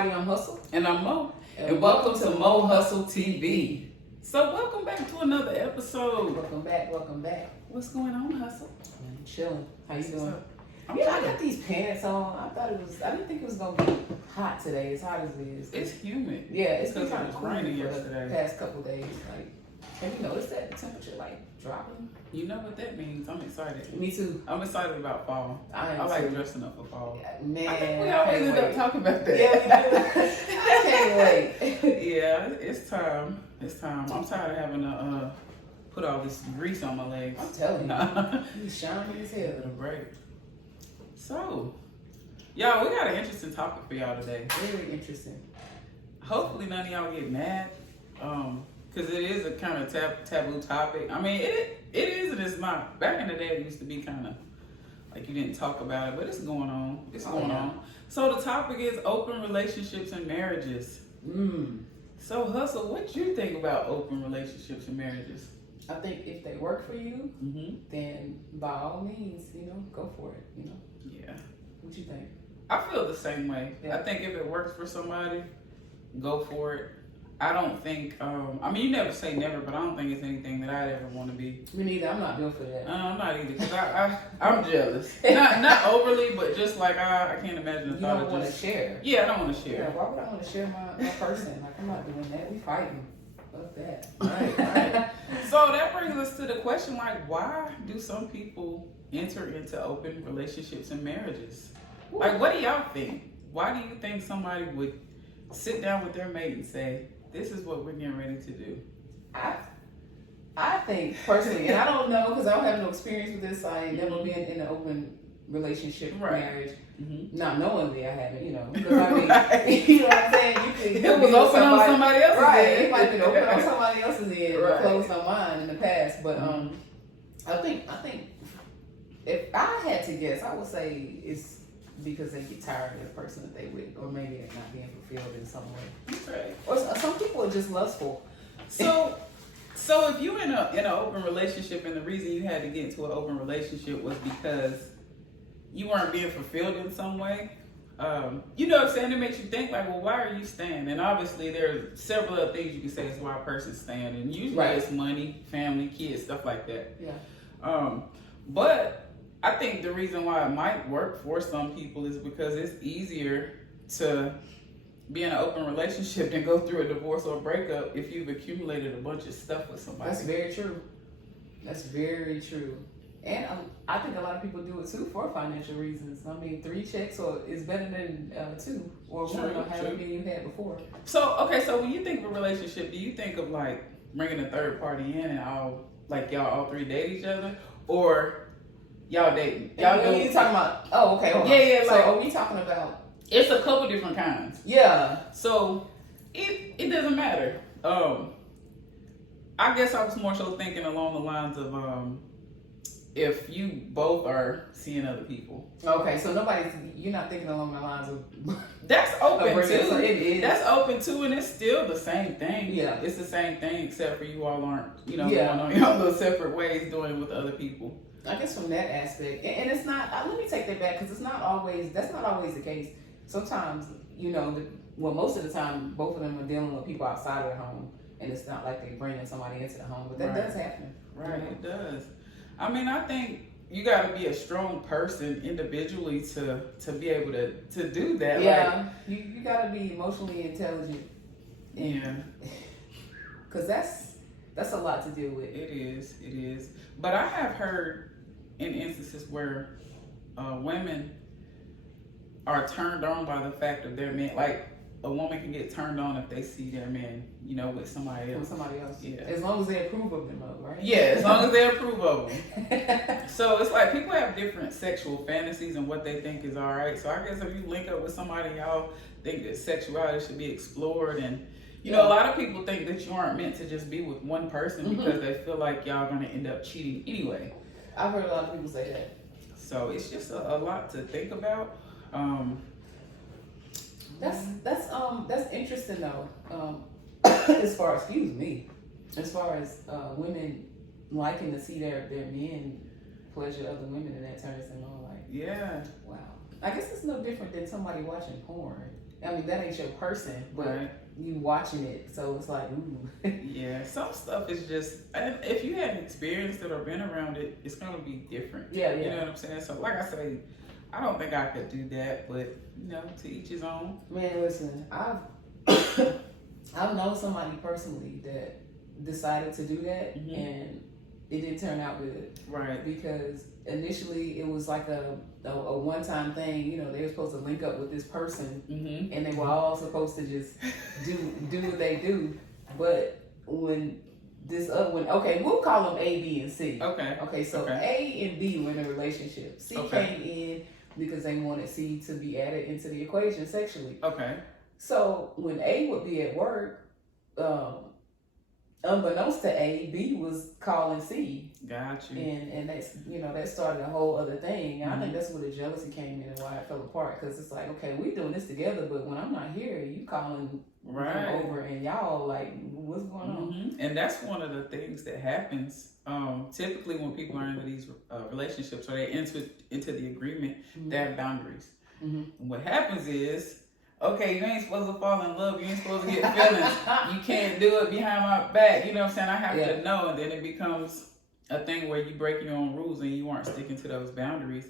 everybody. I'm Hustle. And I'm Mo. And welcome to Mo Hustle TV. So welcome back to another episode. Welcome back. Welcome back. What's going on, Hustle? I'm chilling. How you doing? I'm I chilling. got these pants on. I didn't think it was gonna be hot today. As hot as it is. It's humid. Yeah, it's been because kind it of was raining cool for yesterday. the past couple days. Like, have you noticed that the temperature dropping? You know what that means. I'm excited. Me too. I'm excited about fall. I am I like too. dressing up for fall. Man, I think we I always can't end wait. up talking about that. Yeah, we do. I can't wait. Yeah, it's time. It's time. I'm tired of having to put all this grease on my legs. I'm telling you, Nah. you shiny as hell. Get a break. So, y'all, we got an interesting topic for y'all today. Very interesting. Hopefully none of y'all get mad, because it is a kind of taboo topic. I mean, it is and it's not. Back in the day, it used to be kind of like you didn't talk about it, but it's going on. It's going on. So the topic is open relationships and marriages. So, Hustle, what you think about open relationships and marriages? I think if they work for you, then by all means, go for it. Yeah. What you think? I feel the same way. Yeah. I think if it works for somebody, go for it. I don't think, I mean, you never say never, but I don't think it's anything that I'd ever want to be. Me neither. I'm not built for that. I'm not either, because I'm jealous. Not overly, but just like, I can't imagine the You thought don't of want to just... share. Yeah, I don't want to Yeah, share. why would I want to share my person? Like, I'm not doing that. We fighting. Fuck that. Right. So that brings us to the question, like, why do some people enter into open relationships and marriages? Like, what do y'all think? Why do you think somebody would sit down with their mate and say, this is what we're getting ready to do? I think personally, and I don't know because I don't have no experience with this. I ain't never been in an open relationship, marriage. Not knowingly, I haven't. Because I mean, you know what I'm saying. You could It was open on somebody else's right? end. It might be open on somebody else's end, Right. closed on mine in the past. But I think if I had to guess, I would say it's because they get tired of the person that they with, or maybe they're not being fulfilled in some way. Right. Or some people are just lustful. So if you in an open relationship, and the reason you had to get into an open relationship was because you weren't being fulfilled in some way, you know what I'm saying? It makes you think like, well, why are you staying? And obviously there are several other things you can say is why a person's staying, and usually it's money, family, kids, stuff like that. Yeah. But I think the reason why it might work for some people is because it's easier to be in an open relationship than go through a divorce or a breakup if you've accumulated a bunch of stuff with somebody. That's very true. That's very true. And I think a lot of people do it too for financial reasons. I mean, 3 checks is better than 2 or 1 or however many you had before. So when you think of a relationship, do you think of like bringing a third party in and y'all all 3 date each other, or y'all dating? You talking about? Oh, okay. Hold on. Yeah. So are we talking about? It's a couple different kinds. Yeah. So it doesn't matter. I guess I was more so thinking along the lines of if you both are seeing other people. Okay, so you're not thinking along the lines of that's open too. So it is. That's open too, and it's still the same thing. Yeah. It's the same thing, except for you all aren't, going on your little separate ways doing it with other people. I guess from that aspect, and it's not. Let me take that back because that's not always the case. Sometimes, most of the time, both of them are dealing with people outside of their home, and it's not like they're bringing somebody into the home, but that does happen. Right, it does. I mean, I think you got to be a strong person individually to be able to do that. Yeah, you got to be emotionally intelligent. Yeah, because that's a lot to deal with. It is. But I have heard in instances where women are turned on by the fact of their men. Like, a woman can get turned on if they see their man, with somebody else. Yeah. As long as they approve of them, right? Yeah, as long as they approve of them. So it's like people have different sexual fantasies and what they think is all right. So I guess if you link up with somebody, y'all think that sexuality should be explored. And, a lot of people think that you aren't meant to just be with one person because they feel like y'all going to end up cheating anyway. I've heard a lot of people say that. So it's just a lot to think about. That's interesting though. As far as women liking to see their men pleasure other women, and that turns them on. Like, yeah, wow. I guess it's no different than somebody watching porn. I mean, that ain't your person, but Right. you watching it, so it's like, ooh. Yeah, some stuff is just, and if you haven't experienced it or been around it, it's gonna be different. Yeah, You yeah. know what I'm saying? So, like I say, I don't think I could do that, but to each his own. Man, listen, I've I've known somebody personally that decided to do that, Mhm. and it didn't turn out good Right. because initially it was like a one-time thing. You know, they were supposed to link up with this person, Mm-hmm. and they were all supposed to just do what they do. But when okay, we'll call them A, B, and C. Okay. Okay, so Okay. A and B were in a relationship. C Okay. came in because they wanted C to be added into the equation sexually. Okay. So when A would be at work, unbeknownst to A, B was calling C, Got you. and that's that started a whole other thing. And I think that's where the jealousy came in and why it fell apart. Because it's like, okay, we doing this together, but when I'm not here, you calling Right. them over, and y'all like, what's going on? Mm-hmm. And that's one of the things that happens. Typically, when people are into these relationships or they enter into the agreement, they have boundaries. Mhm. And what happens is, okay, you ain't supposed to fall in love. You ain't supposed to get feelings. You can't do it behind my back. You know what I'm saying? I have to know, and then it becomes a thing where you break your own rules and you aren't sticking to those boundaries.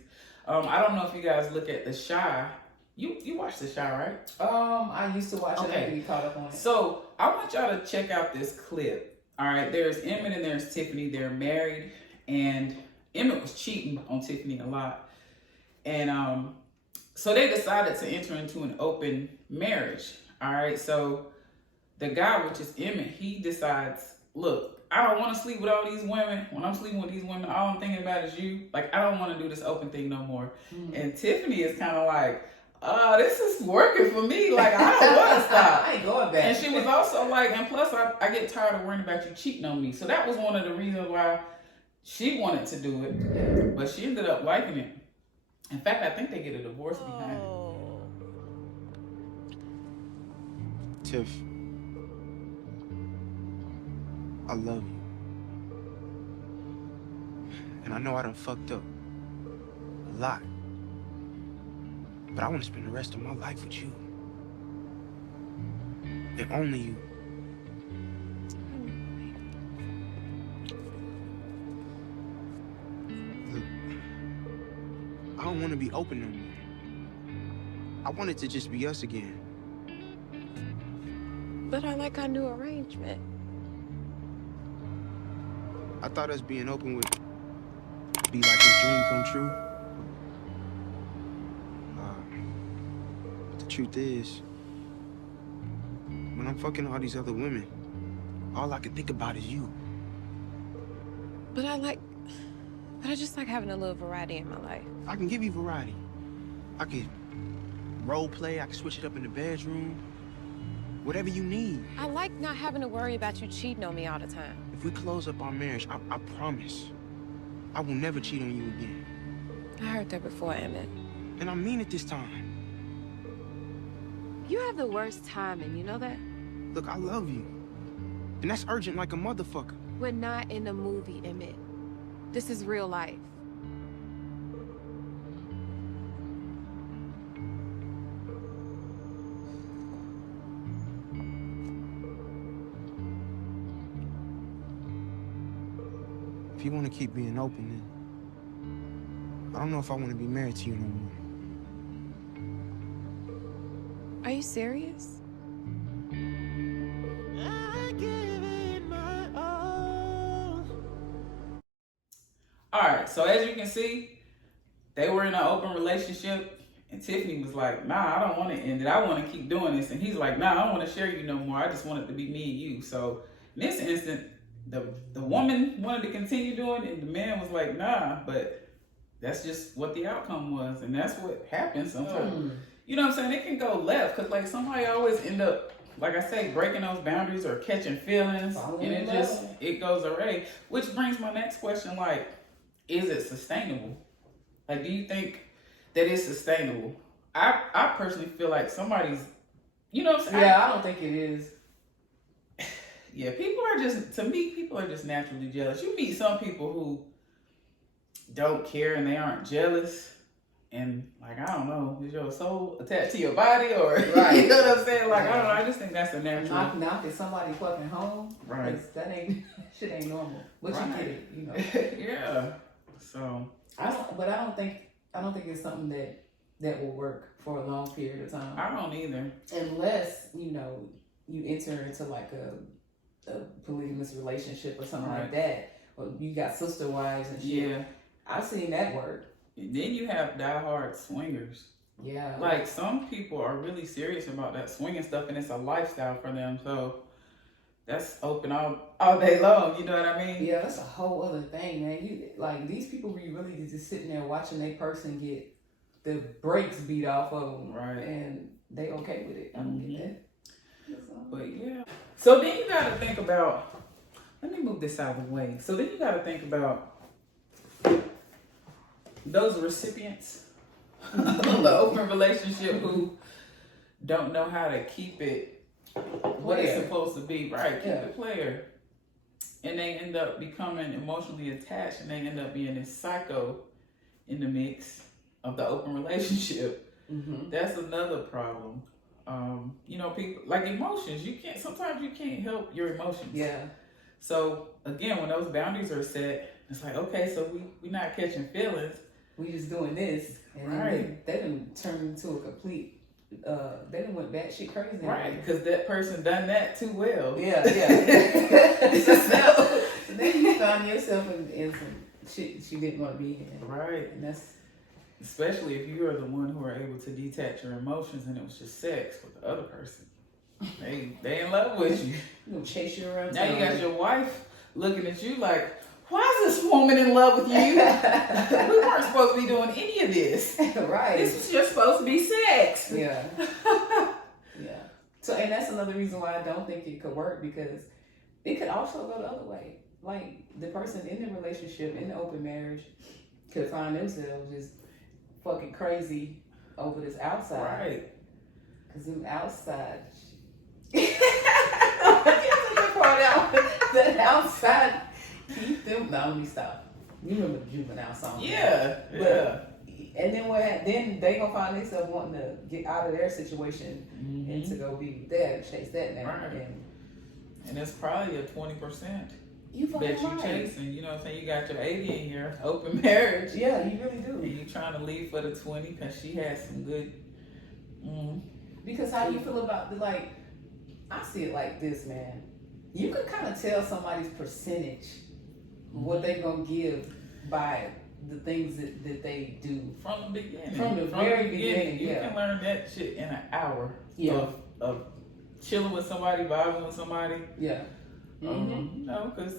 I don't know if you guys look at The Chi. You watch The Chi, right? I used to watch it. I Okay. didn't get caught up on it. So I want y'all to check out this clip. All right, there's Emmett and there's Tiffany. They're married, and Emmett was cheating on Tiffany a lot, and so they decided to enter into an open marriage. All right, so the guy, which is Emmett, he decides, look, I don't want to sleep with all these women. When I'm sleeping with these women, all I'm thinking about is you. Like, I don't want to do this open thing no more. Mhm. And Tiffany is kind of like, this is working for me. Like, I don't want to stop. I ain't going back. And she was also like, and plus I get tired of worrying about you cheating on me. So that was one of the reasons why she wanted to do it. But she ended up liking it. In fact, I think they get a divorce behind it. Tiff, I love you. And I know I done fucked up a lot. But I want to spend the rest of my life with you. And only you. Look, I don't want to be open no more. I want it to just be us again. But I like our new arrangement. I thought us being open would be like a dream come true. But the truth is, when I'm fucking all these other women, all I can think about is you. But I just like having a little variety in my life. I can give you variety. I can role play, I can switch it up in the bedroom. Whatever you need. I like not having to worry about you cheating on me all the time. If we close up our marriage, I promise, I will never cheat on you again. I heard that before, Emmett. And I mean it this time. You have the worst timing, you know that? Look, I love you. And that's urgent like a motherfucker. We're not in a movie, Emmett. This is real life. If you want to keep being open, then I don't know if I want to be married to you no more. Are you serious? I give it my all. All right, so as you can see, they were in an open relationship, and Tiffany was like, nah, I don't want to end it. I want to keep doing this. And he's like, nah, I don't want to share you no more. I just want it to be me and you. So in this instant, the woman wanted to continue doing it, and the man was like, nah, but that's just what the outcome was. And that's what happens sometimes. You know what I'm saying? It can go left, because like somebody always end up, like I say, breaking those boundaries or catching feelings, and it goes array. Which brings my next question, like, is it sustainable? Like, do you think that it's sustainable? I personally feel like somebody's, you know what I'm saying? Yeah, I don't think it is. Yeah, people are just naturally jealous. You meet some people who don't care and they aren't jealous, and like I don't know, is your soul attached to your body or Right. you know what I'm saying? Like I don't know. I just think that's a natural. Knocking somebody fucking home. Right. 'Cause that ain't shit ain't normal. But Right. you get it, you know. Yeah. So I don't think it's something that will work for a long period of time. I don't either. Unless, you know, you enter into like a polygamous relationship or something like that. Or you got sister wives and shit. Yeah. I've seen that work. Then you have diehard swingers. Yeah. Like some people are really serious about that swinging stuff, and it's a lifestyle for them. So that's open all day long. You know what I mean? Yeah, that's a whole other thing, man. You like these people be really just sitting there watching their person get the brakes beat off of them, Right. And they okay with it. I don't get that. But yeah. So then you got to think about. Let me move this out of the way. So then you got to think about those recipients of the open relationship who don't know how to keep it what it's Player. supposed to be, right? Keep Yeah. it player. And they end up becoming emotionally attached, and they end up being this psycho in the mix of the open relationship. Mm-hmm. That's another problem. You know, people like emotions. Sometimes you can't help your emotions. Yeah. So again, when those boundaries are set, it's like, okay, so we not catching feelings. We just doing this, and Right. they done turned into a complete. They done went batshit crazy. Right, because that person done that too well. Yeah, yeah. So then you find yourself in some shit you didn't want to be in. Right. And that's Especially if you are the one who are able to detach your emotions and it was just sex with the other person. They in love with you. you gonna chase you around. Now you town. got your wife looking at you like, why is this woman in love with you? We weren't supposed to be doing any of this. right. This was just supposed to be sex. Yeah. Yeah. So, and that's another reason why I don't think it could work, because it could also go the other way. Like the person in the relationship, in the open marriage, could find themselves just fucking crazy over this outside. Right. Cause them outside. That part out. That outside keep them. No, let me stop. You remember the juvenile song? Yeah. But- Yeah. And then then they gonna find themselves wanting to get out of their situation and to go be with that and chase that now. Right. And it's probably a 20% You that fucking you right. chasing. You know what I'm saying? You got your 80 in here, open marriage. Yeah, you really And do. you trying to leave for the 20 because she had some good. Because how do you feel about I see it like this, man. You can kind of tell somebody's percentage, what they gonna give by the things that they do. From the beginning. From the very beginning, You yeah. can learn that shit in an hour Yeah. of chilling with somebody, vibing with somebody. Yeah. You know, because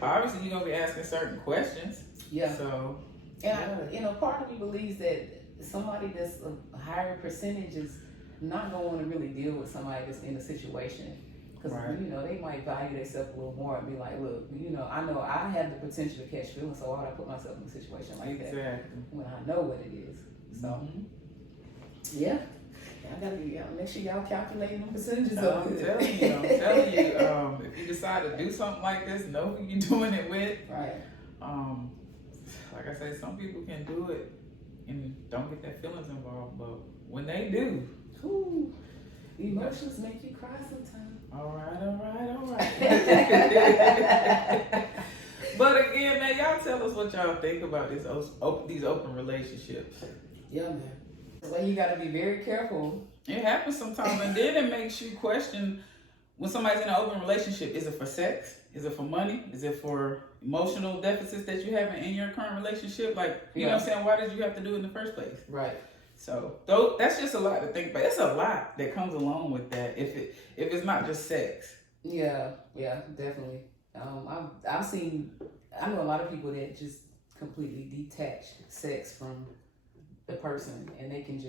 obviously you're going to be asking certain questions. Yeah. So, And part of me believes that somebody that's a higher percentage is not going to want to really deal with somebody that's in a situation. Because, Right. they might value themselves a little more and be like, look, I know I have the potential to catch feelings, so why would I put myself in a situation like that exactly. when I know what it is? So, Mhm. yeah. I gotta be, make sure y'all calculating the percentages I'm of it. telling you, if you decide to do something like this, know who you're doing it with. Right. Like I say, some people can do it and don't get their feelings involved, but when they do, Ooh, emotions make you cry sometimes. all right. But again, man, y'all tell us what y'all think about these open relationships. Yeah, man. So you gotta be very careful. It happens sometimes, and then it makes you question when somebody's in an open relationship. Is it for sex? Is it for money? Is it for emotional deficits that you have in your current relationship? Like, you know what I'm saying? Why did you have to do it in the first place? Right. So, that's just a lot to think about. It's a lot that comes along with that. If it's not just sex. Yeah, definitely. I know a lot of people that just completely detach sex from the person, and they can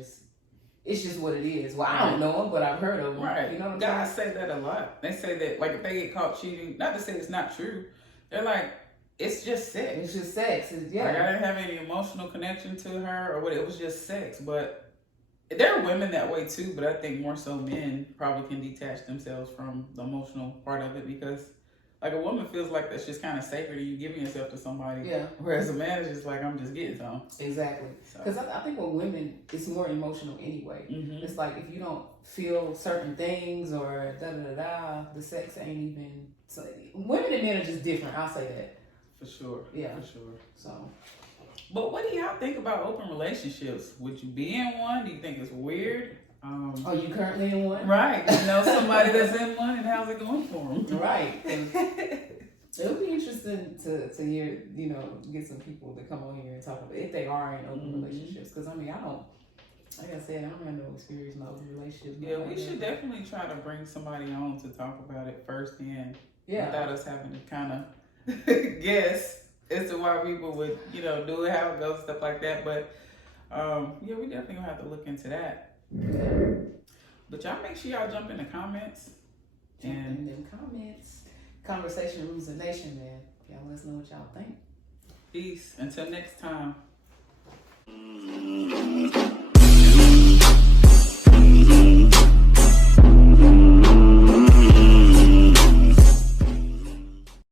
it's just what it is. Well, I don't know them, but I've heard of them. Right. You know what I'm Guys saying? say that a lot. They say that, like, if they get caught cheating, not to say it's not true, they're like, it's just sex. It's just sex. Like, I didn't have any emotional connection to her or what. It was just sex. But there are women that way too. But I think more so men probably can detach themselves from the emotional part of it because Like a woman feels like that's just kind of sacred, you giving yourself to somebody. Yeah, Whereas a man is just like, I'm just getting some. exactly. So. Because I think with women, it's more emotional anyway. Mhm. It's like if you don't feel certain things or da da da da, the sex ain't even. So women and men are just different. I'll say that. For sure. Yeah. For sure. So. But what do y'all think about open relationships? Would you be in one? Do you think it's weird? Are you currently in one? Right. You know somebody that's in one, and how's it going for them? Right. It would be interesting to hear, you know, get some people to come on here and talk about if they are in open relationships. Because I mean, I don't. Like I said, I don't have no experience in open relationships. Yeah, we should definitely try to bring somebody on to talk about it firsthand. Yeah. Without us having to kind of guess as to why people would, you know, do it, how it goes, stuff like that. But yeah, we definitely gonna have to look into that. Yeah. But y'all make sure y'all jump in the comments. And in them comments, conversation rules the nation, man. Y'all let us know what y'all think. Peace. Until next time.